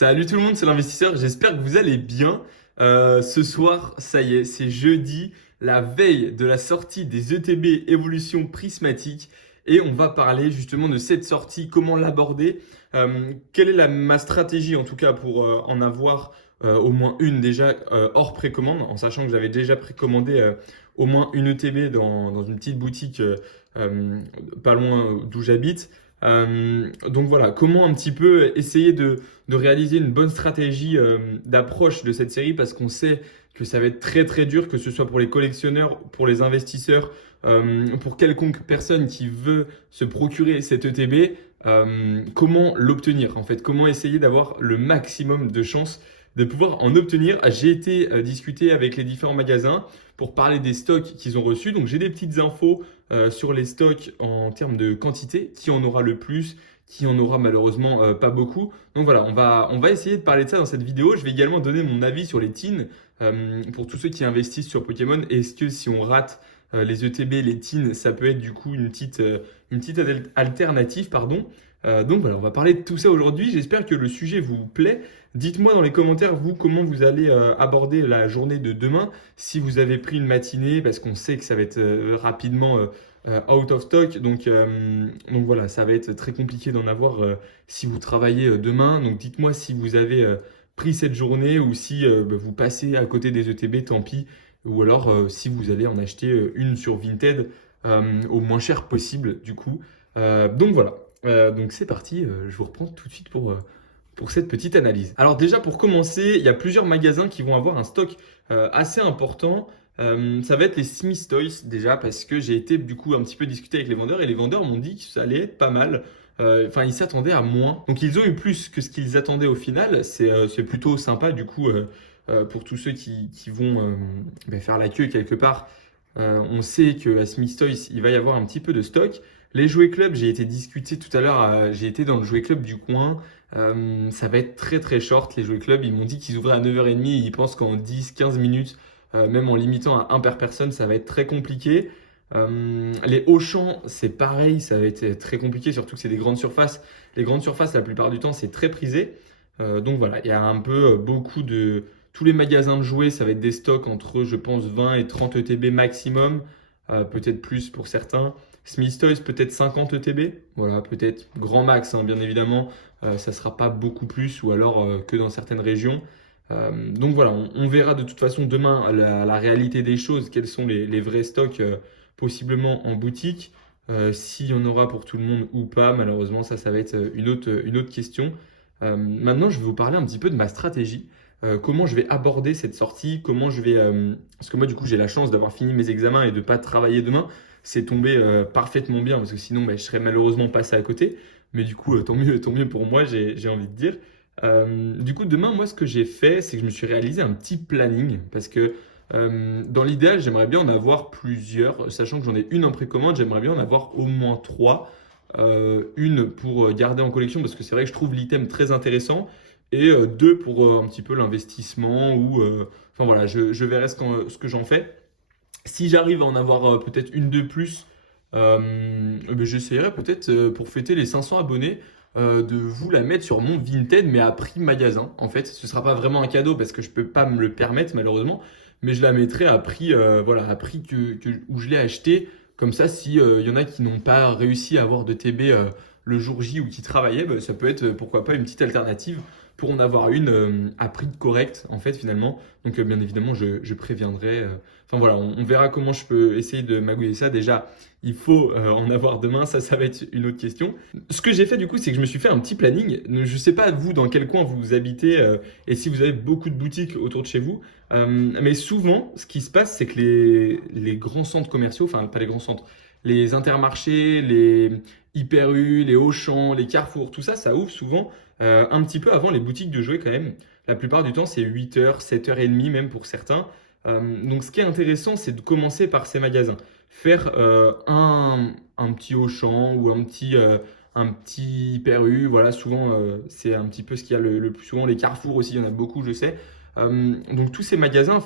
Salut tout le monde, c'est l'investisseur, j'espère que vous allez bien. Ce soir, ça y est, c'est jeudi, la veille de la sortie des ETB Évolution Prismatique et on va parler justement de cette sortie, comment l'aborder, quelle est ma stratégie en tout cas pour en avoir au moins une déjà hors précommande, en sachant que j'avais déjà précommandé au moins une ETB dans une petite boutique pas loin d'où j'habite. Donc voilà, comment un petit peu essayer de réaliser une bonne stratégie d'approche de cette série parce qu'on sait que ça va être très très dur, que ce soit pour les collectionneurs, pour les investisseurs, pour quelconque personne qui veut se procurer cette ETB, comment l'obtenir en fait, comment essayer d'avoir le maximum de chances de pouvoir en obtenir. J'ai été discuter avec les différents magasins pour parler des stocks qu'ils ont reçus, donc j'ai des petites infos sur les stocks en termes de quantité, qui en aura le plus, qui en aura malheureusement pas beaucoup. Donc voilà, on va essayer de parler de ça dans cette vidéo. Je vais également donner mon avis sur les teens pour tous ceux qui investissent sur Pokémon. Est-ce que si on rate les ETB, les teens, ça peut être du coup une petite alternative, pardon. Donc voilà, on va parler de tout ça aujourd'hui. J'espère que le sujet vous plaît. Dites-moi dans les commentaires, vous, comment vous allez aborder la journée de demain. Si vous avez pris une matinée, parce qu'on sait que ça va être rapidement out of stock. Donc voilà, ça va être très compliqué d'en avoir si vous travaillez demain. Donc dites-moi si vous avez pris cette journée ou si vous passez à côté des ETB, tant pis. Ou alors si vous allez en acheter une sur Vinted au moins cher possible du coup. Donc voilà, donc c'est parti, je vous reprends tout de suite pour cette petite analyse. Alors déjà pour commencer, il y a plusieurs magasins qui vont avoir un stock assez important. Ça va être les Smith Toys déjà parce que j'ai été du coup un petit peu discuter avec les vendeurs et les vendeurs m'ont dit que ça allait être pas mal. Enfin, ils s'attendaient à moins. Donc ils ont eu plus que ce qu'ils attendaient au final. C'est plutôt sympa du coup pour tous ceux qui vont faire la queue quelque part. On sait qu'à Smith Toys, il va y avoir un petit peu de stock. Les jouets club, j'ai été discuter tout à l'heure, j'ai été dans le jouet club du coin. Ça va être très très short les jouets club. Ils m'ont dit qu'ils ouvraient à 9h30 et ils pensent qu'en 10-15 minutes, même en limitant à un per personne, ça va être très compliqué. Les Auchan, c'est pareil, ça va être très compliqué, surtout que c'est des grandes surfaces. Les grandes surfaces, la plupart du temps, c'est très prisé. Donc voilà, il y a un peu beaucoup de... Tous les magasins de jouets, ça va être des stocks entre, je pense, 20 et 30 ETB maximum, peut-être plus pour certains. Smith Toys, peut-être 50 ETB, voilà, peut-être grand max, hein, bien évidemment. Ça ne sera pas beaucoup plus ou alors que dans certaines régions. Donc voilà, on verra de toute façon demain la réalité des choses, quels sont les vrais stocks possiblement en boutique. S'il y en aura pour tout le monde ou pas, malheureusement, ça va être une autre question. Maintenant, je vais vous parler un petit peu de ma stratégie. Comment je vais aborder cette sortie, comment je vais... parce que moi, du coup, j'ai la chance d'avoir fini mes examens et de ne pas travailler demain. C'est tombé parfaitement bien parce que sinon, je serais malheureusement passé à côté. Mais du coup, tant mieux pour moi, j'ai envie de dire. Du coup, demain, moi, ce que j'ai fait, c'est que je me suis réalisé un petit planning parce que dans l'idéal, j'aimerais bien en avoir plusieurs, sachant que j'en ai une en précommande, j'aimerais bien en avoir au moins trois. Une pour garder en collection parce que c'est vrai que je trouve l'item très intéressant et deux pour un petit peu l'investissement ou enfin voilà, je verrai ce que j'en fais. Si j'arrive à en avoir peut-être une de plus, j'essaierai peut-être pour fêter les 500 abonnés de vous la mettre sur mon Vinted, mais à prix magasin. En fait, ce sera pas vraiment un cadeau parce que je peux pas me le permettre malheureusement, mais je la mettrai à prix, voilà, à prix où je l'ai acheté. Comme ça, si y en a qui n'ont pas réussi à avoir de TB le jour J ou qui travaillaient, ça peut être pourquoi pas une petite alternative pour en avoir une à prix correct en fait finalement. Donc bien évidemment, je préviendrai. Enfin voilà, on verra comment je peux essayer de magouiller ça. Déjà, il faut en avoir demain, ça va être une autre question. Ce que j'ai fait du coup, c'est que je me suis fait un petit planning. Je ne sais pas vous dans quel coin vous habitez et si vous avez beaucoup de boutiques autour de chez vous. Mais souvent, ce qui se passe, c'est que les grands centres commerciaux, enfin pas les grands centres, les intermarchés, les Hyper U, les Auchan, les Carrefour, tout ça, ça ouvre souvent un petit peu avant les boutiques de jouets quand même. La plupart du temps, c'est 8h, 7h30 même pour certains. Donc ce qui est intéressant, c'est de commencer par ces magasins. Faire un petit Auchan ou un petit Hyper U, voilà, souvent c'est un petit peu ce qu'il y a le plus souvent. Les Carrefour aussi, il y en a beaucoup, je sais. Donc tous ces magasins,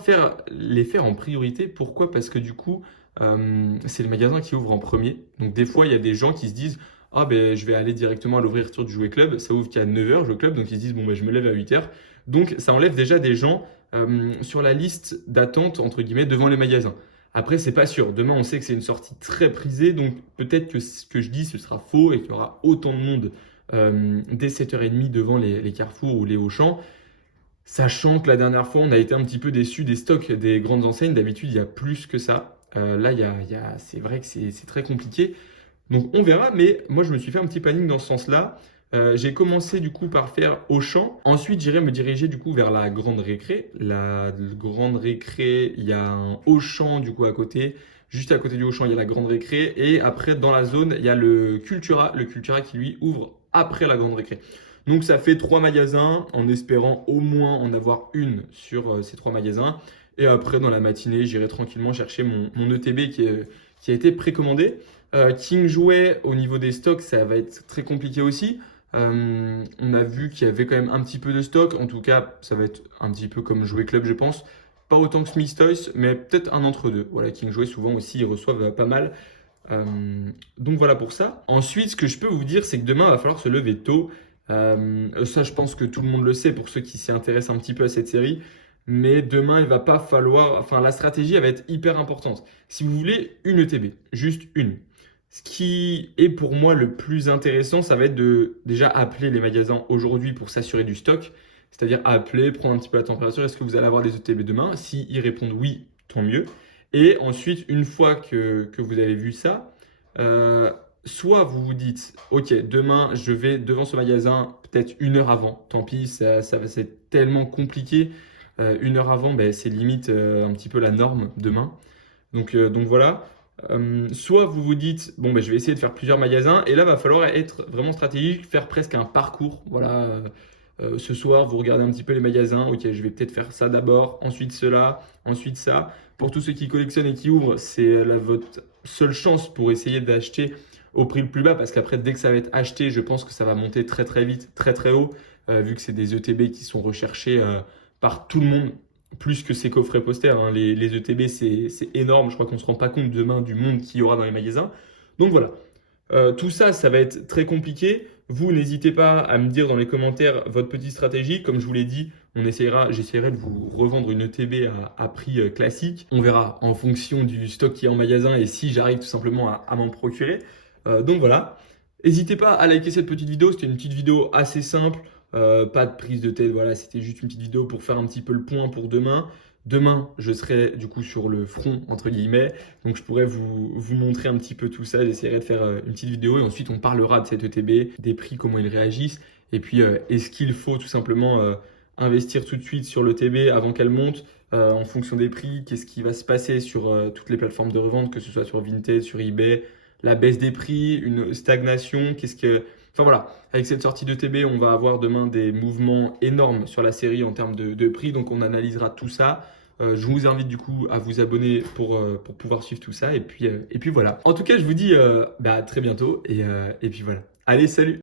les faire en priorité. Pourquoi? Parce que du coup, c'est le magasin qui ouvre en premier. Donc des fois, il y a des gens qui se disent ah ben je vais aller directement à l'ouverture du Jouet Club, ça ouvre qu'à 9h Jouet Club, donc ils se disent bon ben je me lève à 8h. Donc ça enlève déjà des gens sur la liste d'attente entre guillemets devant les magasins. Après, c'est pas sûr. Demain, on sait que c'est une sortie très prisée, donc peut-être que ce que je dis, ce sera faux et qu'il y aura autant de monde dès 7h30 devant les Carrefour ou les Auchan. Sachant que la dernière fois, on a été un petit peu déçus des stocks des grandes enseignes. D'habitude, il y a plus que ça. Là, c'est vrai que c'est très compliqué. Donc, on verra. Mais moi, je me suis fait un petit planning dans ce sens-là. J'ai commencé du coup par faire Auchan. Ensuite, j'irai me diriger du coup vers la grande récré. La grande récré, il y a un Auchan du coup à côté. Juste à côté du Auchan, il y a la grande récré. Et après, dans la zone, il y a le Cultura. Le Cultura qui lui ouvre après la grande récré. Donc ça fait 3 magasins en espérant au moins en avoir une sur ces 3 magasins. Et après, dans la matinée, j'irai tranquillement chercher mon ETB qui a été précommandé. King Jouet, au niveau des stocks, ça va être très compliqué aussi. On a vu qu'il y avait quand même un petit peu de stock. En tout cas, ça va être un petit peu comme Jouet Club, je pense. Pas autant que Smith Toys, mais peut-être un entre deux. Voilà, King Jouet, souvent aussi, ils reçoivent pas mal. Donc voilà pour ça. Ensuite, ce que je peux vous dire, c'est que demain, il va falloir se lever tôt. Ça, je pense que tout le monde le sait pour ceux qui s'y intéressent un petit peu à cette série. Mais demain, il va pas falloir. Enfin, la stratégie, elle va être hyper importante. Si vous voulez une ETB, juste une. Ce qui est pour moi le plus intéressant, ça va être de déjà appeler les magasins aujourd'hui pour s'assurer du stock. C'est-à-dire appeler, prendre un petit peu la température. Est-ce que vous allez avoir des ETB demain? S'ils répondent oui, tant mieux. Et ensuite, une fois que vous avez vu ça, soit vous vous dites, ok, demain je vais devant ce magasin peut-être 1 heure avant. Tant pis, c'est tellement compliqué. 1 heure avant, ben, c'est limite un petit peu la norme demain. Donc voilà. Soit vous vous dites, bon, ben, je vais essayer de faire plusieurs magasins. Et là, va falloir être vraiment stratégique, faire presque un parcours. Voilà. Ce soir, vous regardez un petit peu les magasins. Ok, je vais peut-être faire ça d'abord, ensuite cela, ensuite ça. Pour tous ceux qui collectionnent et qui ouvrent, c'est votre seule chance pour essayer d'acheter au prix le plus bas parce qu'après, dès que ça va être acheté, je pense que ça va monter très très vite, très très haut, vu que c'est des ETB qui sont recherchés par tout le monde, plus que ces coffrets posters. Hein. Les ETB, c'est énorme. Je crois qu'on ne se rend pas compte demain du monde qu'il y aura dans les magasins. Donc voilà. Tout ça, ça va être très compliqué. Vous, n'hésitez pas à me dire dans les commentaires votre petite stratégie. Comme je vous l'ai dit, j'essaierai de vous revendre une ETB à prix classique. On verra en fonction du stock qui est en magasin et si j'arrive tout simplement à m'en procurer. Donc voilà. N'hésitez pas à liker cette petite vidéo. C'était une petite vidéo assez simple. Pas de prise de tête. Voilà, c'était juste une petite vidéo pour faire un petit peu le point pour demain. Demain, je serai du coup sur le front, entre guillemets. Donc, je pourrais vous montrer un petit peu tout ça. J'essaierai de faire une petite vidéo et ensuite, on parlera de cette ETB, des prix, comment ils réagissent. Et puis, est-ce qu'il faut tout simplement investir tout de suite sur l'ETB avant qu'elle monte en fonction des prix? Qu'est-ce qui va se passer sur toutes les plateformes de revente, que ce soit sur Vinted, sur eBay, la baisse des prix, une stagnation? Enfin voilà, avec cette sortie d'ETB, on va avoir demain des mouvements énormes sur la série en termes de prix. Donc, on analysera tout ça. Je vous invite du coup à vous abonner pour pouvoir suivre tout ça. Et puis voilà. En tout cas, je vous dis à très bientôt. Et puis voilà. Allez, salut!